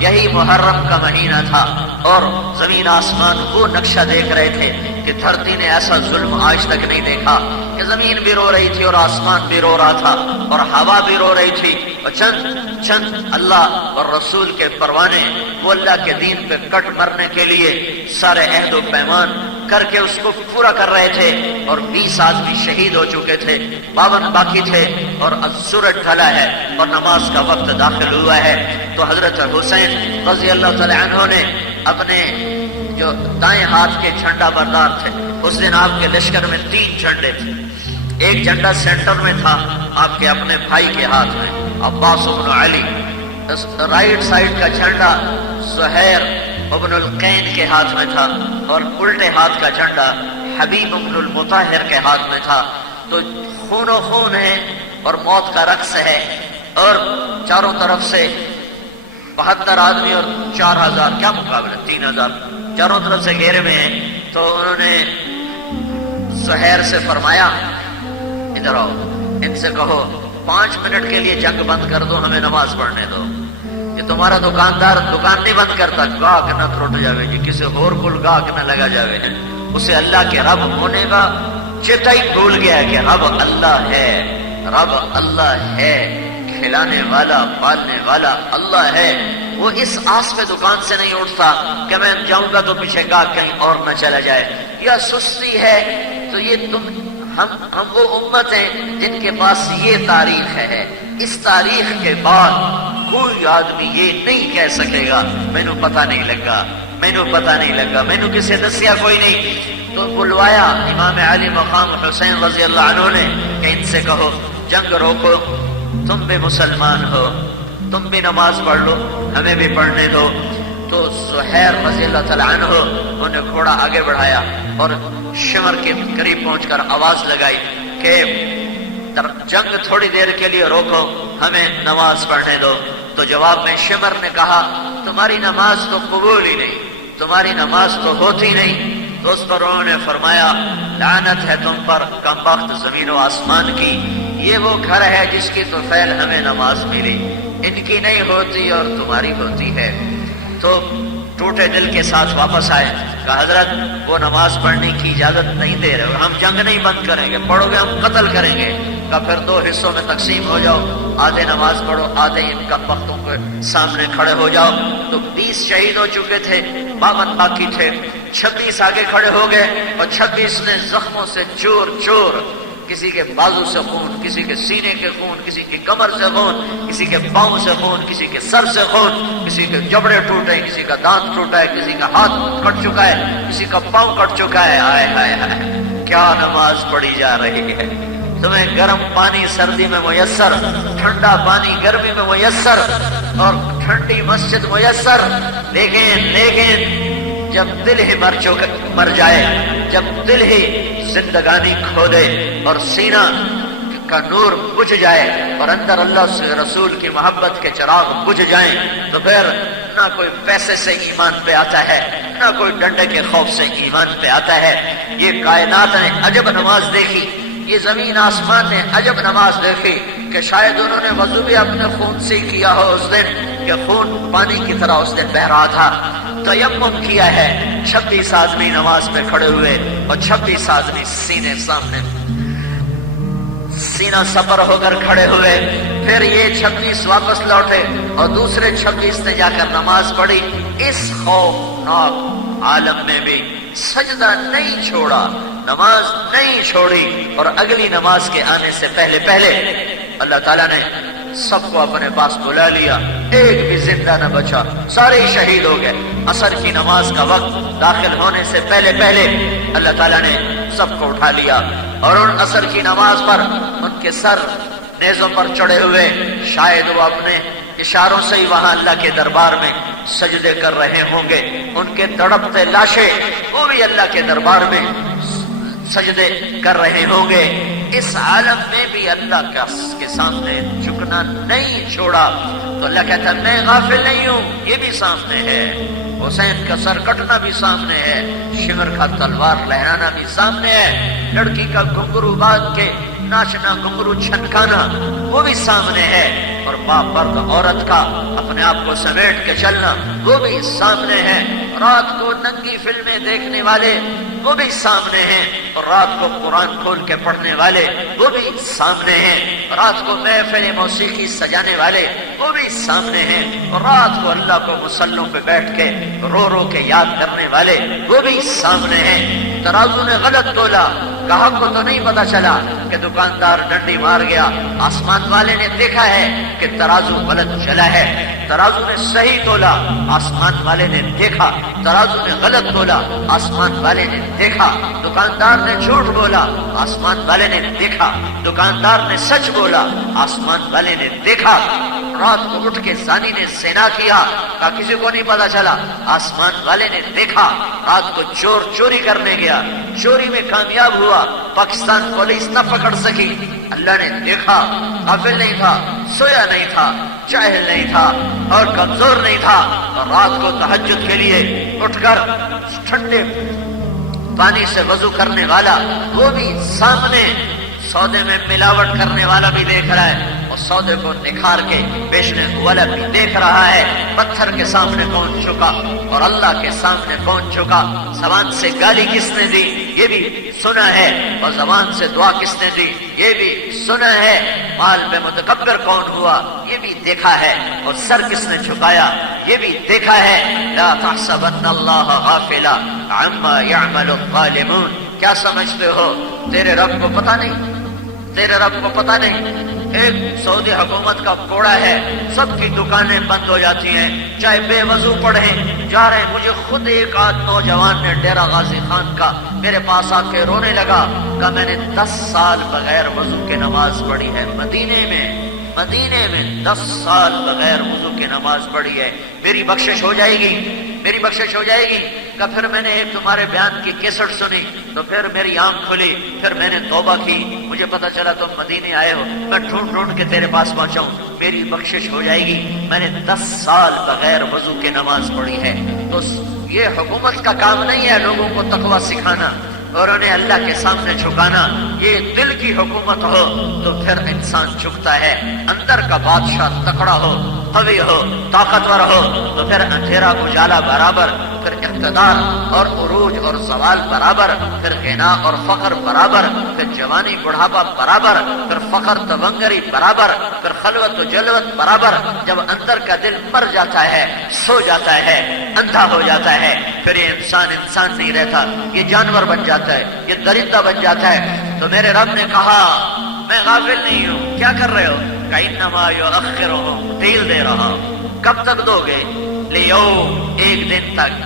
یہی محرم کا مہینہ تھا اور زمین آسمان وہ نقشہ دیکھ رہے تھے کہ دھرتی نے ایسا ظلم آج تک نہیں دیکھا کہ زمین بھی رو رہی تھی اور آسمان بھی رو رہا تھا اور ہوا بھی رو رہی تھی، اور چند اللہ اور رسول کے پروانے وہ اللہ کے دین پہ کٹ مرنے کے لیے سارے عہد و پیمان کر کے اس کو پورا کر رہے تھے، اور 20 آدمی شہید ہو چکے تھے، 52 باقی تھے، اور سورج ڈھلا ہے اور نماز کا وقت داخل ہوا ہے۔ تو حضرت حسین رضی اللہ تعالی عنہ نے اپنے جو دائیں ہاتھ کے جھنڈا بردار تھے، اس دن آپ کے لشکر میں 3 جھنڈے تھے، ایک جھنڈا سینٹر میں تھا آپ کے اپنے بھائی کے ہاتھ میں عباس بن علی، رائٹ سائڈ کا جھنڈا زہیر ابن القین کے ہاتھ میں تھا، اور الٹے ہاتھ کا جھنڈا حبیب ابن المطہر کے ہاتھ میں تھا۔ تو خون و خون ہے اور موت کا رقص ہے، اور چاروں طرف سے 72 آدمی اور 4000 کیا مقابلہ 3000 چاروں طرف سے گھیرے میں ہیں۔ تو انہوں نے زہیر سے فرمایا ادھر آؤ، ان سے کہو 5 منٹ کے لیے جنگ بند کر دو، ہمیں نماز پڑھنے دو۔ یہ تمہارا دکاندار دکان نہیں بند کرتا، گاہک نہ ترٹ جاوے جی، کسی اور کل گاہک نہ لگا جاوے، اسے اللہ کے رب ہونے کا چیتا ہی بھول گیا کہ رب اللہ ہے، رب اللہ ہے، کھلانے والا پالنے والا اللہ ہے۔ وہ اس آس پہ دکان سے نہیں اٹھتا کہ میں جاؤں گا تو پیچھے گاہک کہیں اور نہ چلا جائے، یا سستی ہے۔ تو یہ ہم وہ امت ہیں جن کے پاس یہ تاریخ ہے، اس تاریخ کے بعد کوئی آدمی یہ نہیں کہہ سکے گا مینوں پتہ نہیں لگا، مینوں پتہ نہیں لگا، مینوں کسی دسیا کوئی نہیں۔ تو بلوایا امام علی مقام حسین رضی اللہ عنہ نے کہ ان سے کہو جنگ روکو، تم بھی مسلمان ہو، تم بھی نماز پڑھ لو، ہمیں بھی پڑھنے دو۔ تو زہیر رضی اللہ تعالی عنہ انہیں گھوڑا آگے بڑھایا اور شمر کے قریب پہنچ کر آواز لگائی کہ جنگ تھوڑی دیر کے لیے روکو، ہمیں نماز پڑھنے دو۔ تو جواب میں شمر نے کہا تمہاری نماز تو قبول ہی نہیں، تمہاری نماز تو ہوتی نہیں۔ تو اس پر انہوں نے فرمایا لعنت ہے تم پر کمبخت زمین و آسمان کی، یہ وہ گھر ہے جس کی تو فعل ہمیں نماز ملی، ان کی نہیں ہوتی اور تمہاری ہوتی ہے۔ تو ٹوٹے دل کے ساتھ واپس آئے، کہا حضرت وہ نماز پڑھنے کی اجازت نہیں دے رہے، ہم جنگ نہیں بند کریں گے، پڑھو گے ہم قتل کریں گے۔ کہا پھر 2 حصوں میں تقسیم ہو جاؤ، آدھے نماز پڑھو، آدھے ان کا وقتوں کے سامنے کھڑے ہو جاؤ۔ تو 20 شہید ہو چکے تھے، 52 باقی تھے، 26 آگے کھڑے ہو گئے، اور 26 نے زخموں سے چور چور، کسی کے بازو سے خون، کسی کے سینے کے خون، کسی کی کمر سے خون، کسی کے پاؤں سے خون، کسی کے سر سے خون، کسی کے جبڑے ٹوٹے، کسی کا دانت ٹوٹا ہے، کسی کا ہاتھ کٹ چکا ہے، کسی کا پاؤں کٹ چکا ہے۔ ہائے ہائے ہائے، کیا نماز پڑھی جا رہی ہے! تمہیں گرم پانی سردی میں میسر، ٹھنڈا پانی گرمی میں میسر، اور ٹھنڈی مسجد میسر، لیکن جب دل ہی مر جائے، جب دل ہی زندگانی کھو دے اور سینہ کا نور بجھ جائے اور اندر اللہ سے رسول کی محبت کے چراغ بجھ جائیں، تو پھر نہ کوئی پیسے سے ایمان پہ آتا ہے، نہ کوئی ڈنڈے کے خوف سے ایمان پہ آتا ہے۔ یہ کائنات نے عجب نماز دیکھی، یہ زمین آسمان نے عجب نماز دیکھی کہ شاید انہوں نے وضو بھی اپنے خون سے کیا ہو اس دن، کہ خون پانی کی طرح اس دن بہ رہا تھا۔ تیمم کیا ہے، 26 آدمی نماز پہ کھڑے ہوئے اور 26 آدمی سینے سامنے سینہ سپر ہو کر کھڑے ہوئے۔ پھر یہ 26 واپس لوٹے اور دوسرے 26 نے جا کر نماز پڑھی۔ اس خوفناک عالم میں بھی سجدہ نہیں چھوڑا، نماز نہیں چھوڑی، اور اگلی نماز کے آنے سے پہلے اللہ تعالیٰ نے سب کو اپنے پاس بلا لیا، ایک بھی زندہ نہ بچا، سارے شہید ہو گئے۔ عصر کی نماز کا وقت داخل ہونے سے پہلے اللہ تعالیٰ نے سب کو اٹھا لیا، اور ان عصر کی نماز پر ان کے سر نیزوں پر چڑھے ہوئے، شاید وہ اپنے اشاروں سے ہی وہاں اللہ کے دربار میں سجدے کر رہے ہوں گے، ان کے تڑپتے لاشیں وہ بھی اللہ کے دربار میں سجدے کر رہے ہوں گے۔ اس عالم میں بھی اللہ کے سامنے جھکنا نہیں چھوڑا۔ تو اللہ کہتا ہے میں غافل نہیں ہوں، یہ بھی سامنے ہے، حسین کا سر کٹنا بھی سامنے ہے، شمر کا تلوار لہرانا بھی سامنے ہے، لڑکی کا گھنگرو باندھ کے ناچنا، گھنگرو چھنکانا وہ بھی سامنے ہے، اور پاپرد عورت کا اپنے آپ کو سمیٹ کے چلنا وہ بھی سامنے ہے، رات کو ننگی فلمیں دیکھنے والے وہ بھی سامنے ہیں، اور رات کو قرآن کھول کے پڑھنے والے وہ بھی سامنے ہیں، رات کو محفل موسیقی سجانے والے وہ بھی سامنے ہیں، اور رات کو اللہ کو مصلوں پہ بیٹھ کے رو رو کے یاد کرنے والے وہ بھی سامنے ہیں۔ ترازو نے غلط تولا، گاہک کو تو نہیں پتا چلا کہ دکاندار ڈنڈی مار گیا، آسمان والے نے دیکھا ہے کہ ترازو غلط چلا ہے۔ ترازو نے صحیح تولا، آسمان والے نے دیکھا، ترازو نے غلط تولا، آسمان والے نے دیکھا۔ دکاندار نے جھوٹ بولا، آسمان والے نے دیکھا، دکاندار نے سچ بولا، آسمان والے نے دیکھا۔ رات کو اٹھ کے زانی نے زنا کیا، کا کسی کو نہیں پتا چلا، آسمان والے نے دیکھا۔ رات کو چور چوری کرنے گیا، چوری میں کامیاب ہوا، پاکستان پولیس نہ پکڑ سکی، اللہ نے دیکھا۔ غافل نہیں تھا، سویا نہیں تھا، جاہل نہیں تھا اور کمزور نہیں تھا، اور رات کو تہجد کے لیے اٹھ کر ٹھنڈے پانی سے وضو کرنے والا وہ بھی سامنے، سودے میں ملاوٹ کرنے والا بھی دیکھ رہا ہے، اور سودے کو نکھار کے بیچنے والا بھی دیکھ رہا ہے۔ پتھر کے سامنے کون جھکا اور اللہ کے سامنے کون جھکا، زبان سے گالی کس نے دی یہ بھی سنا ہے، اور زبان سے دعا کس نے دی یہ بھی سنا ہے۔ مال میں متکبر کون ہوا یہ بھی دیکھا ہے، اور سر کس نے جھکایا یہ بھی دیکھا ہے۔ لا تحسبن اللہ غافلا عما يعمل الظالمون، کیا سمجھتے ہو تیرے رب کو پتہ نہیں؟ تیرے رب کو پتہ نہیں؟ ایک سعودی حکومت کا کوڑا ہے، سب کی دکانیں بند ہو جاتی ہیں، چاہے بے وضو پڑھیں جا رہے ہیں۔ مجھے خود ایک نوجوان نے ڈیرہ غازی خان کا میرے پاس آ کے رونے لگا، کہ میں نے 10 سال بغیر وضو کے نماز پڑھی ہے، مدینے میں 10 سال بغیر وضو کے نماز پڑھی ہے، میری بخشش ہو جائے گی؟ میری بخشش ہو جائے گی؟ کہ پھر میں نے ایک تمہارے بیان کی کیسٹ سنی تو پھر میری آنکھ کھلی، پھر میں نے توبہ کی، مجھے پتا چلا تم مدینے آئے ہو، میں ڈھونڈ ڈھونڈ کے تیرے پاس پہنچا ہوں، میری بخشش ہو جائے گی؟ میں نے 10 سال بغیر وضو کے نماز پڑھی ہے۔ تو یہ حکومت کا کام نہیں ہے لوگوں کو تقویٰ سکھانا اور انہیں اللہ کے سامنے جھکانا۔ یہ دل کی حکومت ہو تو پھر انسان جھکتا ہے، اندر کا بادشاہ تکڑا ہو، قوی ہو، طاقتور ہو تو پھر اندھیرا اجالا برابر، پھر اقتدار اور عروج اور زوال برابر، پھر غنا اور فقر برابر، پھر جوانی بڑھاپا برابر، پھر فقر تونگری برابر، پھر خلوت و جلوت برابر۔ جب اندر کا دل مر جاتا ہے، سو جاتا ہے، اندھا ہو جاتا ہے، پھر یہ انسان نہیں رہتا، یہ جانور بن جاتا ہے، یہ درندہ بن جاتا ہے۔ تو میرے رب نے کہا میں غافل نہیں ہوں، کیا کر رہے ہو؟ کَإِنَّمَا يُؤَخِّرُهُمْ، ڈھیل دے رہا ہوں۔ کب تک دو گے؟ لیوم، ایک دن تک۔